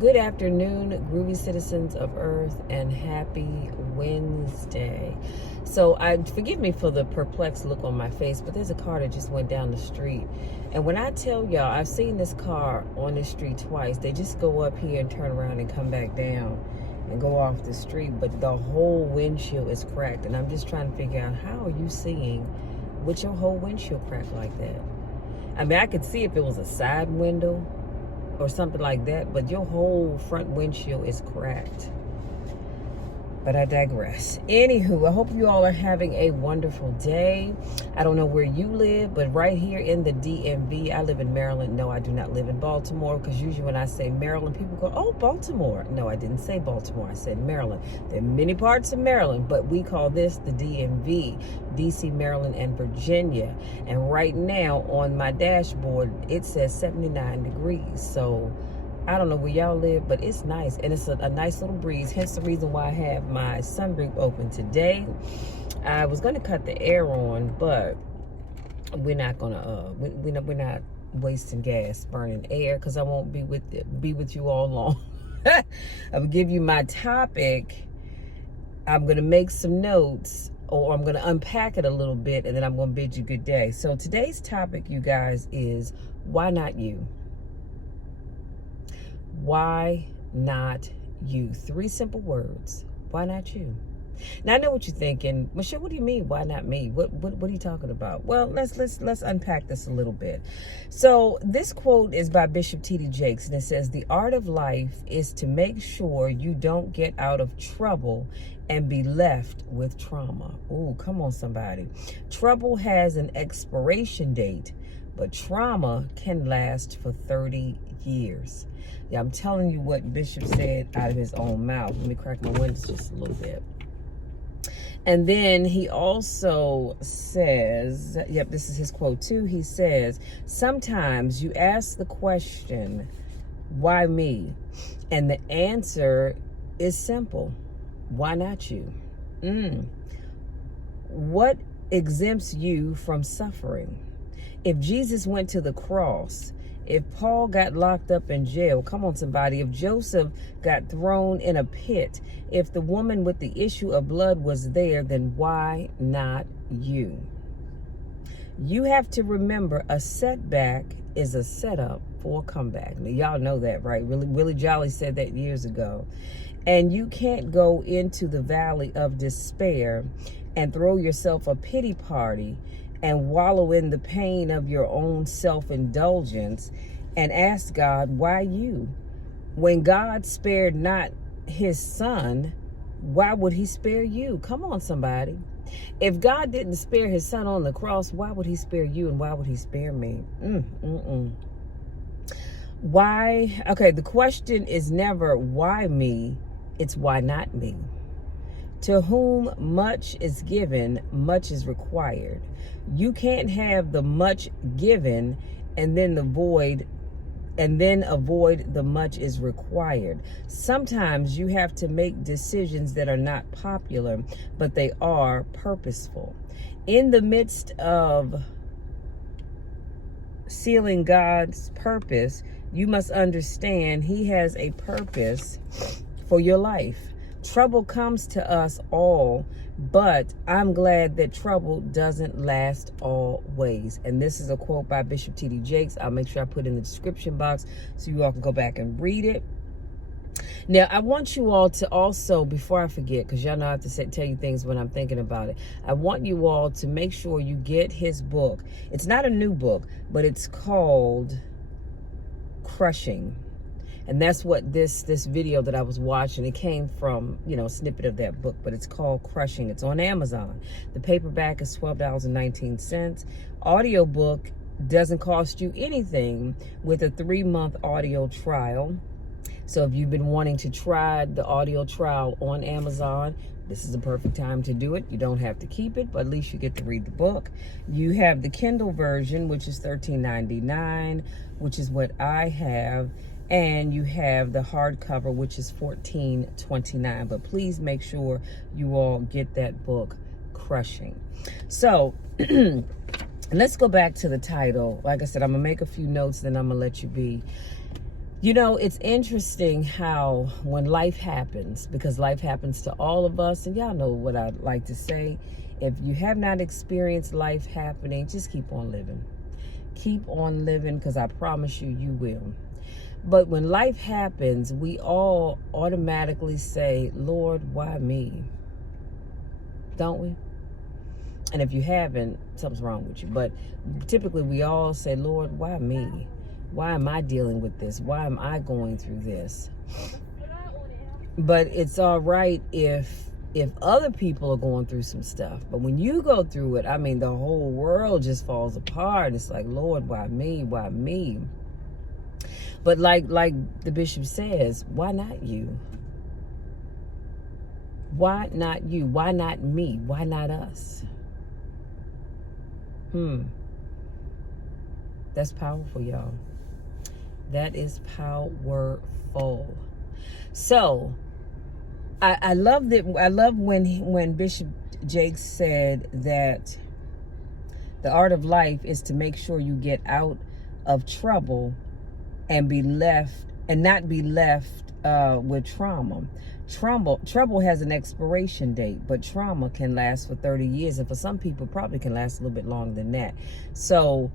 Good afternoon, groovy citizens of Earth, and happy Wednesday. So, forgive me for the perplexed look on my face, but there's a car that just went down the street. And when I tell y'all, I've seen this car on the street twice. They just go up here and turn around and come back down and go off the street, but the whole windshield is cracked. And I'm just trying to figure out, how are you seeing with your whole windshield cracked like that? I mean, I could see if it was a side window or something like that, but your whole front windshield is cracked. But I digress. Anywho, I hope you all are having a wonderful day. I don't know where you live, but right here in the DMV, I live in Maryland. No, I do not live in Baltimore, because usually when I say Maryland, people go, oh, Baltimore. No, I didn't say Baltimore. I said Maryland. There are many parts of Maryland, but we call this the DMV, DC, Maryland, and Virginia. And right now on my dashboard, it says 79 degrees. So I don't know where y'all live, but it's nice. And it's a nice little breeze. Hence the reason why I have my sunroof open today. I was going to cut the air on, but we're not going to, we're not wasting gas, burning air, because I won't be with you all long. I will give you my topic. I'm going to make some notes, or I'm going to unpack it a little bit, and then I'm going to bid you good day. So today's topic, you guys, is why not you? Why not you? 3 simple words. Why not you? Now I know what you're thinking, Michelle. What do you mean? Why not me? What are you talking about? Well, let's unpack this a little bit. So this quote is by Bishop T.D. Jakes, and it says, "The art of life is to make sure you don't get out of trouble and be left with trauma." Ooh, come on, somebody. Trouble has an expiration date, but trauma can last for 30 years. Yeah, I'm telling you what Bishop said out of his own mouth. Let me crack my windows just a little bit. And then he also says, yep, this is his quote too. He says, "Sometimes you ask the question, why me? And the answer is simple. Why not you? What exempts you from suffering? If Jesus went to the cross, if Paul got locked up in jail, come on somebody, if Joseph got thrown in a pit, if the woman with the issue of blood was there, then why not you?" You have to remember, a setback is a setup for a comeback. Now, y'all know that, right? Willie Jolly said that years ago. And you can't go into the valley of despair and throw yourself a pity party and wallow in the pain of your own self-indulgence and ask God, why you? When God spared not his son, why would he spare you? Come on, somebody. If God didn't spare his son on the cross, why would he spare you, and why would he spare me? Why? Okay, the question is never why me, it's why not me. To whom much is given, much is required. You can't have the much given and then avoid the much is required. Sometimes you have to make decisions that are not popular, but they are purposeful. In the midst of sealing God's purpose, you must understand he has a purpose for your life. Trouble comes to us all, but I'm glad that trouble doesn't last always. And this is a quote by Bishop T.D. Jakes. I'll make sure I put it in the description box so you all can go back and read it. Now, I want you all to also, before I forget, because y'all know I have to tell you things when I'm thinking about it, I want you all to make sure you get his book. It's not a new book, but it's called Crushing. And that's what this video that I was watching, it came from, a snippet of that book, but it's called Crushing. It's on Amazon. The paperback is $12.19. Audiobook doesn't cost you anything with a 3-month audio trial. So if you've been wanting to try the audio trial on Amazon, this is the perfect time to do it. You don't have to keep it, but at least you get to read the book. You have the Kindle version, which is $13.99, which is what I have. And you have the hardcover, which is $14.29. But please make sure you all get that book, Crushing. So let's go back to the title. Like I said, I'm going to make a few notes, then I'm going to let you be. It's interesting how when life happens, because life happens to all of us, and y'all know what I'd like to say. If you have not experienced life happening, just keep on living. Keep on living, because I promise you, you will. But when life happens, we all automatically say, Lord, why me? Don't we? And if you haven't, something's wrong with you. But typically we all say, Lord, why me? Why am I dealing with this? Why am I going through this? But it's all right if other people are going through some stuff. But when you go through it, I mean, the whole world just falls apart. It's like, Lord, why me? Why me? But like the bishop says, why not you? Why not you? Why not me? Why not us? That's powerful, y'all. That is powerful. So I love that. I love when Bishop Jakes said that the art of life is to make sure you get out of trouble and not be left with trauma. Trouble has an expiration date, but trauma can last for 30 years. And for some people, probably can last a little bit longer than that. So,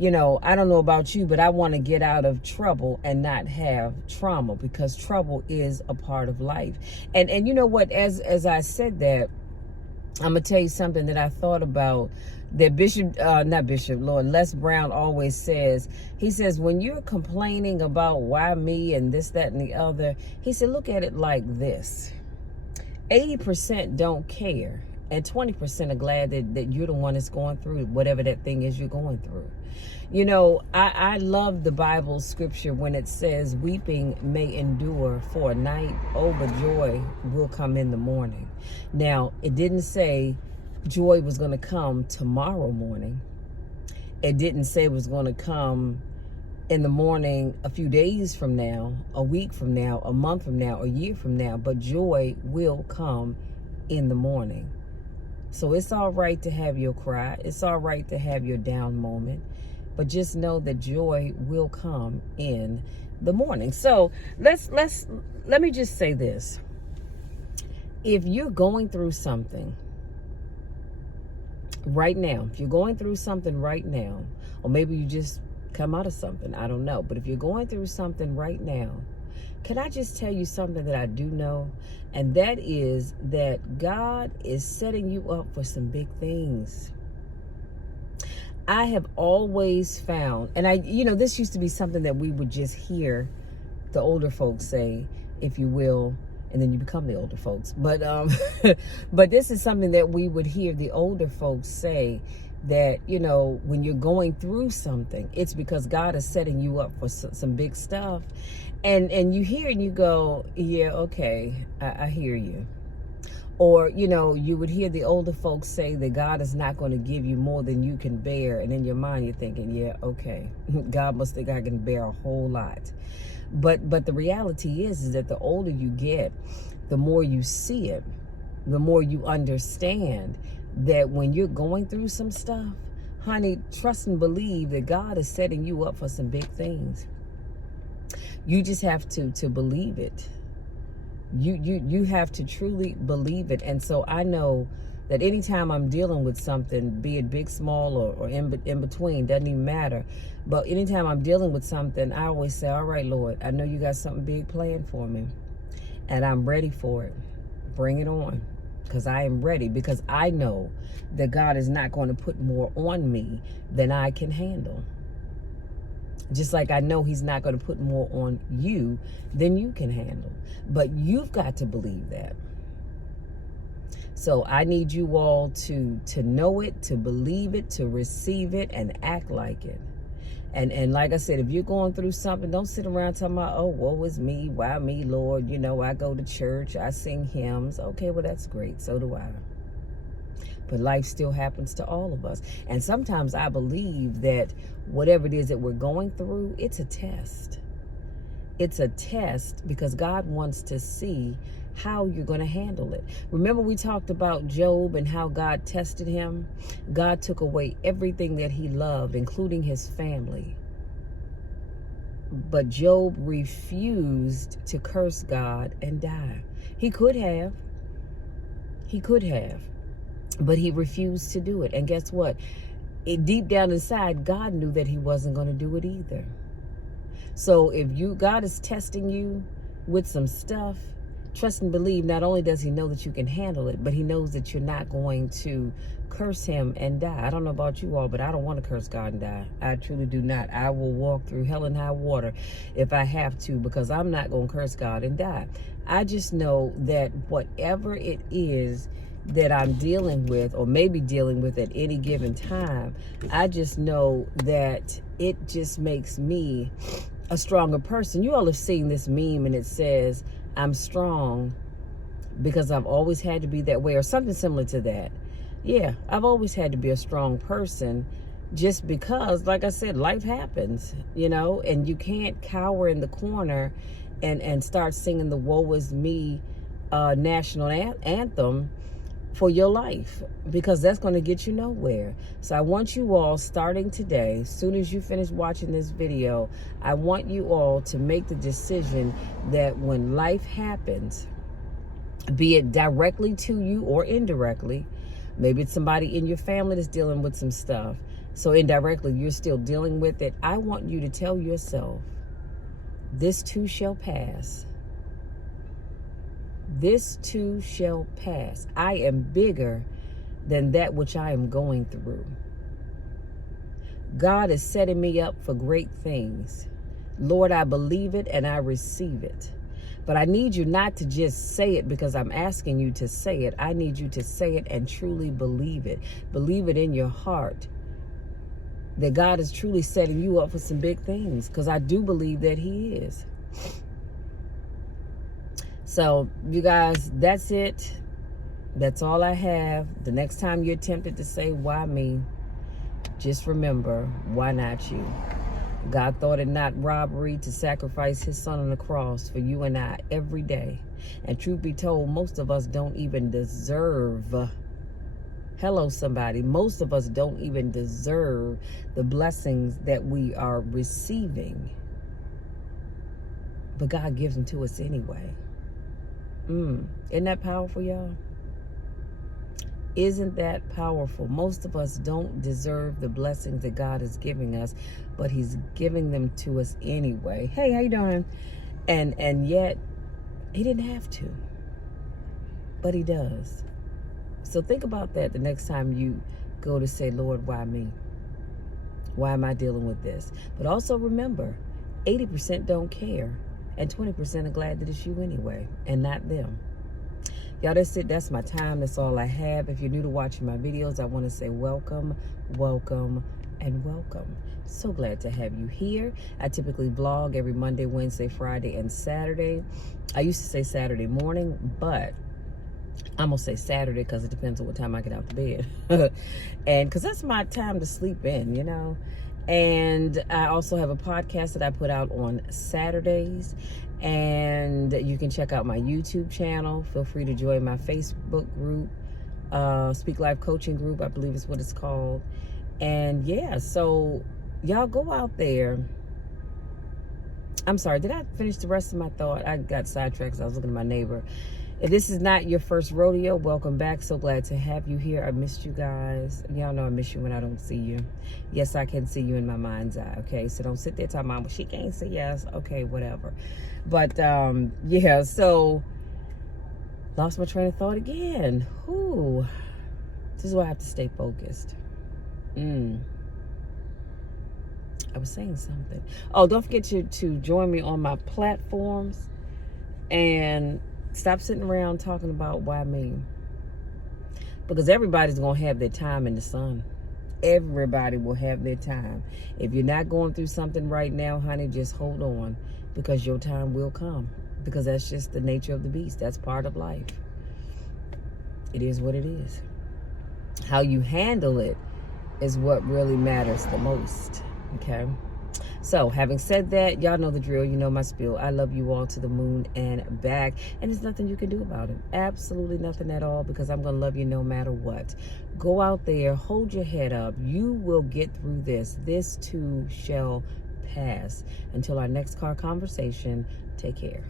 I don't know about you, but I want to get out of trouble and not have trauma, because trouble is a part of life. And you know what, as I said that, I'm going to tell you something that I thought about that Les Brown always says. He says, when you're complaining about why me and this, that, and the other, he said, look at it like this. 80% don't care, and 20% are glad that you're the one that's going through whatever that thing is you're going through. I love the Bible scripture when it says, weeping may endure for a night, oh, but joy will come in the morning. Now, it didn't say joy was going to come tomorrow morning. It didn't say it was going to come in the morning a few days from now, a week from now, a month from now, a year from now, but joy will come in the morning. So it's all right to have your cry. It's all right to have your down moment, but just know that joy will come in the morning. So let me just say this. If you're going through something right now, or maybe you just come out of something, I don't know. But if you're going through something right now, can I just tell you something that I do know? And that is that God is setting you up for some big things. I have always found, and this used to be something that we would just hear the older folks say, if you will, and then you become the older folks. But but this is something that we would hear the older folks say, that, when you're going through something, it's because God is setting you up for some big stuff. And you hear and you go, yeah, okay, I hear you. Or, you would hear the older folks say that God is not going to give you more than you can bear. And in your mind, you're thinking, yeah, okay, God must think I can bear a whole lot. But the reality is that the older you get, the more you see it, the more you understand that when you're going through some stuff, honey, trust and believe that God is setting you up for some big things. You just have to believe it. You have to truly believe it. And so I know that anytime I'm dealing with something, be it big, small, or in between, doesn't even matter. But anytime I'm dealing with something, I always say, all right, Lord, I know you got something big planned for me, and I'm ready for it. Bring it on, because I am ready, because I know that God is not going to put more on me than I can handle. Just like I know he's not going to put more on you than you can handle. But you've got to believe that. So I need you all to know it, to believe it, to receive it, and act like it. And like I said, if you're going through something, don't sit around talking about, oh, woe is me, why me, Lord? I go to church, I sing hymns. Okay, well, that's great. So do I. But life still happens to all of us. And sometimes I believe that whatever it is that we're going through, it's a test. It's a test because God wants to see how you're going to handle it. Remember we talked about Job and how God tested him? God took away everything that he loved, including his family. But Job refused to curse God and die. He could have. But he refused to do it. And guess what? Deep down inside, God knew that he wasn't going to do it either. So if God is testing you with some stuff, trust and believe, not only does he know that you can handle it, but he knows that you're not going to curse him and die. I don't know about you all, but I don't want to curse God and die. I truly do not. I will walk through hell and high water if I have to, because I'm not going to curse God and die. I just know that whatever it is that I'm dealing with, or maybe dealing with at any given time, I just know that it just makes me a stronger person. You all have seen this meme and it says, I'm strong because I've always had to be that way, or something similar to that. Yeah, I've always had to be a strong person just because, like I said, life happens, and you can't cower in the corner and start singing the woe is me national anthem for your life, because that's going to get you nowhere. So I want you all, starting today, as soon as you finish watching this video, I want you all to make the decision that when life happens, be it directly to you or indirectly, maybe it's somebody in your family that's dealing with some stuff, so indirectly you're still dealing with it, I want you to tell yourself, this too shall pass. This too shall pass. I am bigger than that which I am going through. God is setting me up for great things. Lord, I believe it and I receive it. But I need you not to just say it because I'm asking you to say it. I need you to say it and truly believe it. Believe it in your heart that God is truly setting you up for some big things, because I do believe that he is. So, you guys, that's it. That's all I have. The next time you're tempted to say, why me? Just remember, why not you? God thought it not robbery to sacrifice his son on the cross for you and I every day. And truth be told, most of us don't even deserve, hello somebody, most of us don't even deserve the blessings that we are receiving. But God gives them to us anyway. Isn't that powerful, y'all? Isn't that powerful? Most of us don't deserve the blessings that God is giving us, but he's giving them to us anyway. Hey, how you doing? And yet he didn't have to, but he does. So think about that the next time you go to say, Lord, why me? Why am I dealing with this? But also remember, 80% don't care. And 20% are glad that it's you anyway, and not them. Y'all, that's it. That's my time. That's all I have. If you're new to watching my videos, I want to say welcome, welcome, and welcome. So glad to have you here. I typically vlog every Monday, Wednesday, Friday, and Saturday. I used to say Saturday morning, but I'm going to say Saturday because it depends on what time I get out to bed. And because that's my time to sleep in, And I also have a podcast that I put out on Saturdays. And you can check out my YouTube channel. Feel free to join my Facebook group, Speak Life Coaching Group, I believe is what it's called. And yeah, so y'all go out there. I'm sorry, did I finish the rest of my thought? I got sidetracked because I was looking at my neighbor. If this is not your first rodeo, welcome back. So glad to have you here. I missed you guys. Y'all know I miss you when I don't see you. Yes, I can see you in my mind's eye, okay? So don't sit there talking about, well, she can't say yes. Okay, whatever. But, yeah, so lost my train of thought again. Whew. This is why I have to stay focused. I was saying something. Oh, don't forget to join me on my platforms. And stop sitting around talking about why me. Because everybody's going to have their time in the sun. Everybody will have their time. If you're not going through something right now, honey, just hold on. Because your time will come. Because that's just the nature of the beast. That's part of life. It is what it is. How you handle it is what really matters the most. Okay? So, having said that, y'all know the drill. You know my spiel. I love you all to the moon and back. And there's nothing you can do about it. Absolutely nothing at all, because I'm going to love you no matter what. Go out there. Hold your head up. You will get through this. This too shall pass. Until our next car conversation, take care.